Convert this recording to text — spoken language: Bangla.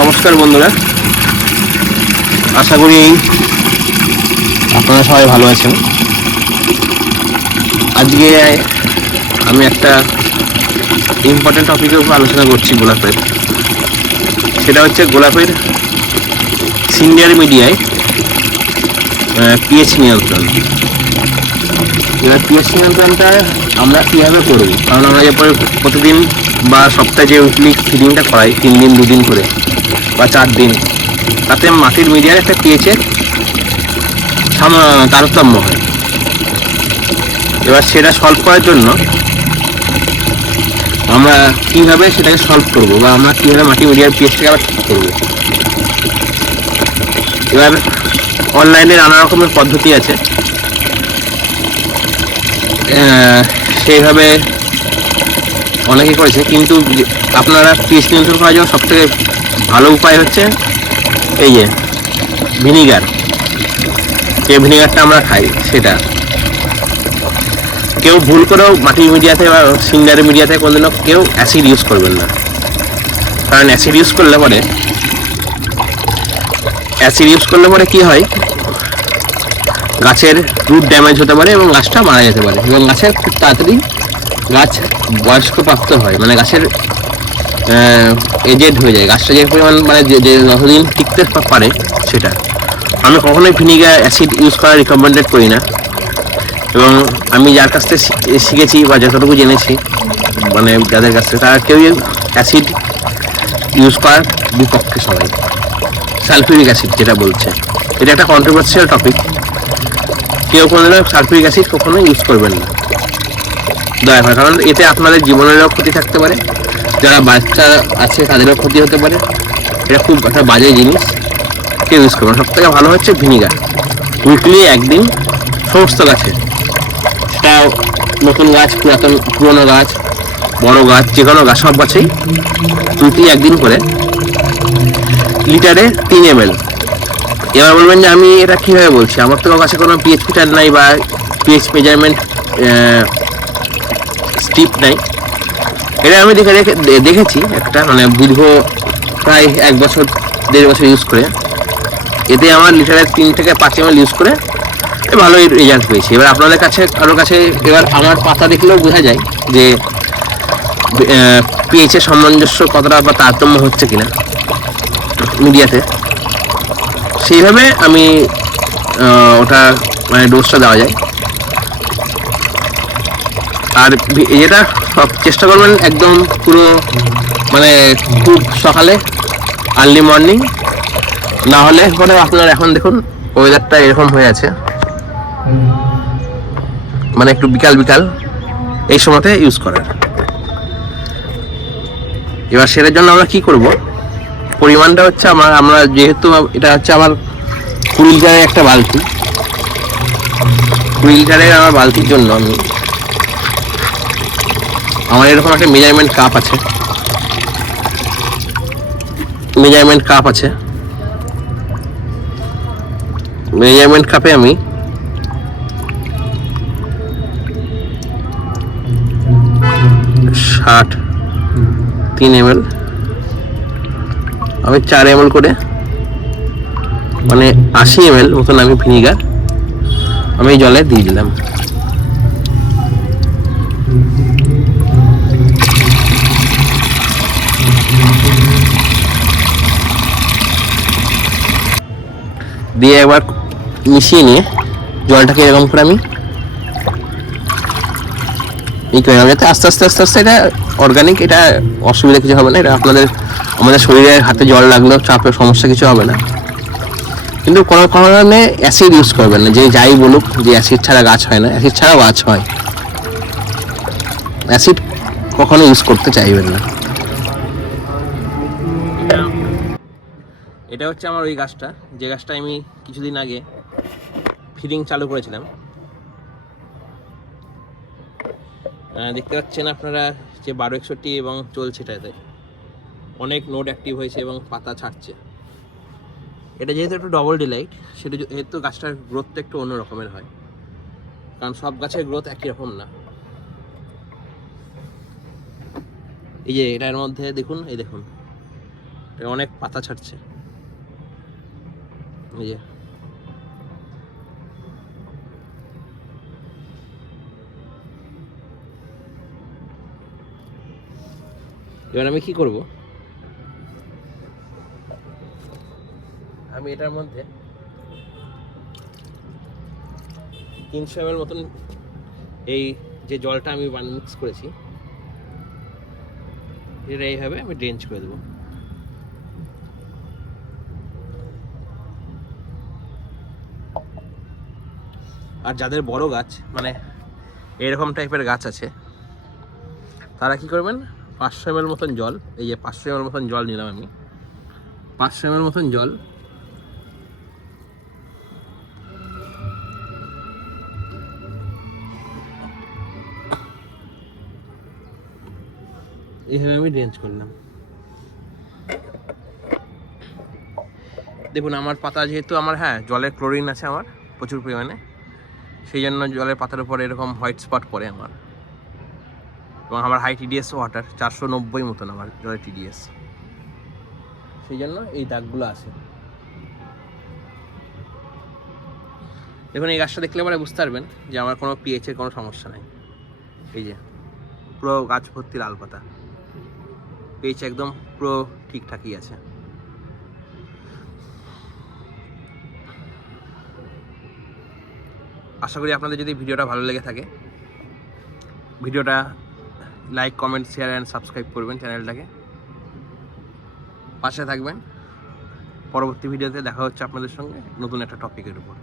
নমস্কার বন্ধুরা, আশা করি আপনারা সবাই ভালো আছেন। আজকে আমি একটা ইম্পর্টেন্ট টপিকের উপর আলোচনা করছি গোলাপের। সেটা হচ্ছে গোলাপের সিনিয়র মিডিয়ায় পিএইচ নিয়ন্ত্রণ। এবার পিএইচ নিয়ন্ত্রণটা আমরা কীভাবে করব? কারণ আমরা যে প্রতিদিন বা সপ্তাহে যে উইকলি ফিডিংটা করাই 3 দিন 2 দিন করে বা 4 দিন, তাতে মাটির মিডিয়ার একটা পিএইচের তারতম্য হয়। এবার সেটা সলভ করার জন্য আমরা কীভাবে সেটাকে সলভ করব বা আমরা কীভাবে মাটির মিডিয়ার পিএইচটাকে আবার ঠিক করব। এবার অনলাইনে নানা রকমের পদ্ধতি আছে, সেইভাবে অনেকে করেছে, কিন্তু আপনারা পিএইচ নিয়ন্ত্রণ করার জন্য সবথেকে ভালো উপায় হচ্ছে এই যে ভিনিগার। যে ভিনিগারটা আমরা খাই সেটা কেউ ভুল করেও মাটির মিডিয়াতে বা সিন্ডারের মিডিয়াতে কোনোদিনও কেউ অ্যাসিড ইউজ করবেন না। কারণ অ্যাসিড ইউজ করলে পরে কী হয়, গাছের রুট ড্যামেজ হতে পারে এবং গাছটা মারা যেতে পারে, এবং গাছের খুব তাড়াতাড়ি গাছ বয়স্ক প্রাপ্ত হয়, মানে গাছের এজেড হয়ে যায়। গাছটা যে পরিমাণ মানে যে যতদিন টিকতে পারে সেটা। আমি কখনোই ভিনিগার অ্যাসিড ইউজ করা রিকমেন্ডেড করি না, এবং আমি যার কাছ থেকে শিখেছি বা যতটুকু জেনেছি, মানে যাদের কাছ থেকে, তারা কেউই অ্যাসিড ইউজ করার বিপক্ষে সবাই। সালফিউরিক অ্যাসিড যেটা বলছে, এটা একটা কন্ট্রোভার্সিয়াল টপিক। কেউ কোনোদিনও সালফিউরিক অ্যাসিড কখনো ইউজ করবেন না দয়া করে, কারণ এতে আপনাদের জীবনেরও ক্ষতি থাকতে পারে, যারা বাচ্চা আছে তাদেরও ক্ষতি হতে পারে। এটা খুব একটা বাজে জিনিস, কেউ ইউজ করবেন। সব থেকে ভালো হচ্ছে ভিনিগার। উইকলি একদিন সমস্ত গাছে, সেটা নতুন গাছ, পুরনো গাছ, বড় গাছ, যে কোনো গাছ, সব গাছেই উইকলি একদিন করে লিটারে 3 ml। এবার বলবেন যে আমি এটা কীভাবে বলছি, আমার তো কাছে কোনো পিএইচ মিটার নাই বা পিএইচ মেজারমেন্ট স্ট্রিপ নাই। এটা আমি দেখেছি একটা, মানে দীর্ঘ প্রায় 1 বছর 1.5 বছর ইউজ করে, এতে আমার লিটারে 3 থেকে 5 ml ইউজ করে ভালোই রেজাল্ট পেয়েছি। এবার আপনাদের কাছে কারোর কাছে, এবার আমার পাতা দেখলেও বোঝা যায় যে পিএইচের সামঞ্জস্য কতটা বা তারতম্য হচ্ছে কিনা মিডিয়াতে। সেইভাবে আমি ওটা মানে ডোজটা দেওয়া যায়। আর যেটা চেষ্টা করবেন একদম পুরো মানে খুব সকালে, আর্লি মর্নিং, না হলে পরে আপনার এখন দেখুন ওয়েদারটা এরকম হয়ে আছে, মানে একটু বিকাল এই সময়তে ইউজ করার। এবার সেটার জন্য আমরা কি করব, পরিমাণটা হচ্ছে আমরা যেহেতু এটা হচ্ছে আমার 20 লিটারের একটা বালতি, 20 লিটারের আমার বালতির জন্য আমার এরকম একটা মেজারমেন্ট কাপ আছে। মেজারমেন্ট কাপে আমি 3 ml, আমি 4 ml করে, মানে 80 ml মতন আমি ভিনিগার আমি জলে দিয়ে দিলাম। দিয়ে একবার মিশিয়ে নিয়ে জলটাকে এরকম করে আমি যাতে আস্তে আস্তে এটা অর্গানিক, এটা অসুবিধা কিছু হবে না। এটা আমাদের শরীরে হাতে জল লাগলেও চাপের সমস্যা কিছু হবে না। কিন্তু কোনো কারণে অ্যাসিড ইউজ করবেন না। যে যাই বলুক যে অ্যাসিড ছাড়া গাছ হয় না, অ্যাসিড ছাড়াও গাছ হয়। অ্যাসিড কখনো ইউজ করতে চাইবেন না। এটা হচ্ছে আমার ওই গাছটা, যে গাছটা আমি কিছুদিন আগে ফিডিং চালু করেছিলাম। দেখতে পাচ্ছেন আপনারা যে 1261 এবং চলছে, এটাতে অনেক নোড অ্যাক্টিভ হয়েছে এবং পাতা ছাড়ছে। এটা যেহেতু একটু ডবল ডিলাইট, সেটা যেহেতু গাছটার গ্রোথটা একটু অন্য রকমের হয়, কারণ সব গাছের গ্রোথ একই রকম না। এই যে এটার মধ্যে দেখুন, এই দেখুন অনেক পাতা ছাড়ছে, এই যে এবার আমি কি করব, আমি এটার মধ্যে 300 ml মতন এই যে জলটা আমি মিক্স করেছি এটা এইভাবে আমি ড্রেঞ্চ করে দেবো। আর যাদের বড় গাছ মানে এরকম টাইপের গাছ আছে তারা কি করবেন, 500 ml মতন জল, এই যে 500 ml মতন জল নিলাম আমি, 500 ml মতন জল এইভাবে আমি ড্রেঞ্চ করলাম। দেখুন আমার পাতা যেহেতু আমার জলের ক্লোরিন আছে আমার প্রচুর পরিমাণে, সেই জন্য জলের পাতার উপরে এরকম হোয়াইট স্পট পড়ে আমার। এবং আমার হাই টিডিএস ওয়াটার 490 মতন আমার জলের টিডিএস, সেই জন্য এই দাগগুলো আছে। দেখুন এই গাছটা দেখলে পরে বুঝতে পারবেন যে আমার কোনো পিএইচের কোনো সমস্যা নেই। এই যে পুরো গাছ ভর্তি লাল পাতা, পিএইচ একদম পুরো ঠিকঠাকই আছে। আশা করি আপনাদের যদি ভিডিওটা ভালো লেগে থাকে, ভিডিওটা like, comment, share and subscribe করবেন চ্যানেলটাকে, পাশে থাকবেন। পরবর্তী ভিডিওতে দেখা হচ্ছে আপনাদের সঙ্গে নতুন একটা টপিকের উপর।